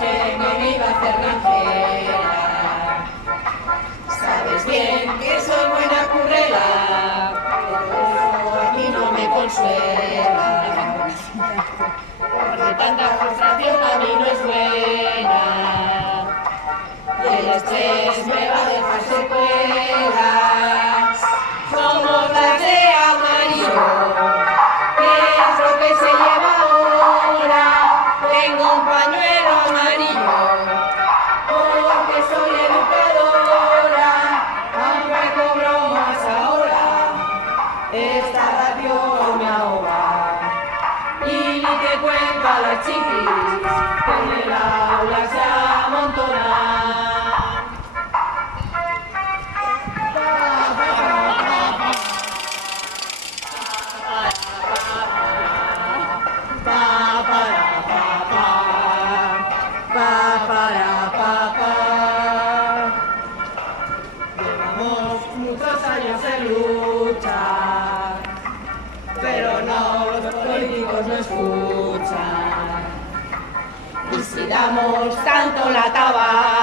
dije que me iba a hacer ranchera. Sabes bien que soy buena currela, pero eso a mí no me consuela. Porque tanta frustración a mí no es buena. Y el estrés me va a dejar secuelas. Somos las de amarillo, ¿qué es lo que se lleva ahora? Tengo un pañuelo amarillo, porque soy educadora, aunque cobro más ahora. Esta radio me ahoga. Y ni te cuento a las chiquis que en el aula se amontonan. Llevamos muchos años en lucha, pero no, los políticos no escuchan. Y si damos tanto la tabaca,